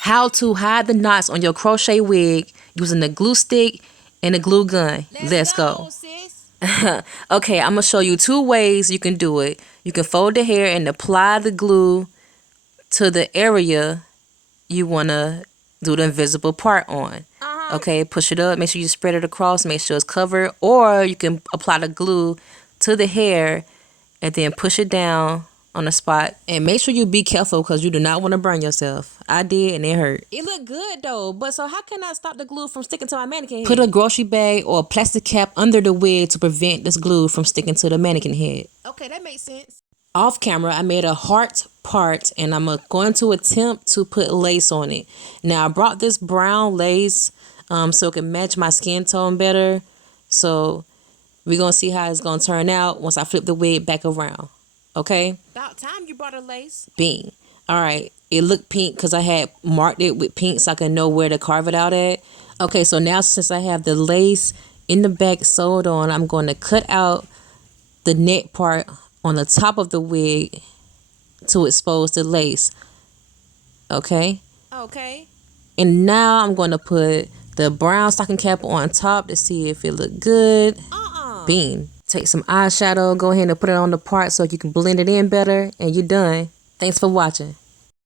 How to hide the knots on your crochet wig using a glue stick and a glue gun. Let's go. Sis. Okay, I'm going to show you 2 ways you can do it. You can fold the hair and apply the glue to the area you want to do the invisible part on. Okay, push it up, make sure you spread it across, make sure it's covered. Or you can apply the glue to the hair and then push it down on the spot. And make sure you be careful because you do not want to burn yourself. I did and it hurt. It looked good though, but so how can I stop the glue from sticking to my mannequin head? Put a grocery bag or a plastic cap under the wig to prevent this glue from sticking to the mannequin head. Okay, that makes sense. Off camera, I made a heart part and I'm going to attempt to put lace on it. Now I brought this brown lace so it can match my skin tone better. So we're going to see how it's going to turn out once I flip the wig back around. Okay? About time you brought a lace. Bing. All right. It looked pink because I had marked it with pink so I can know where to carve it out at. Okay, so now since I have the lace in the back sewed on, I'm going to cut out the neck part on the top of the wig to expose the lace. Okay? Okay. And now I'm going to put the brown stocking cap on top to see if it look good. Bean. Take some eyeshadow, go ahead and put it on the part so you can blend it in better, and you're done. Thanks for watching.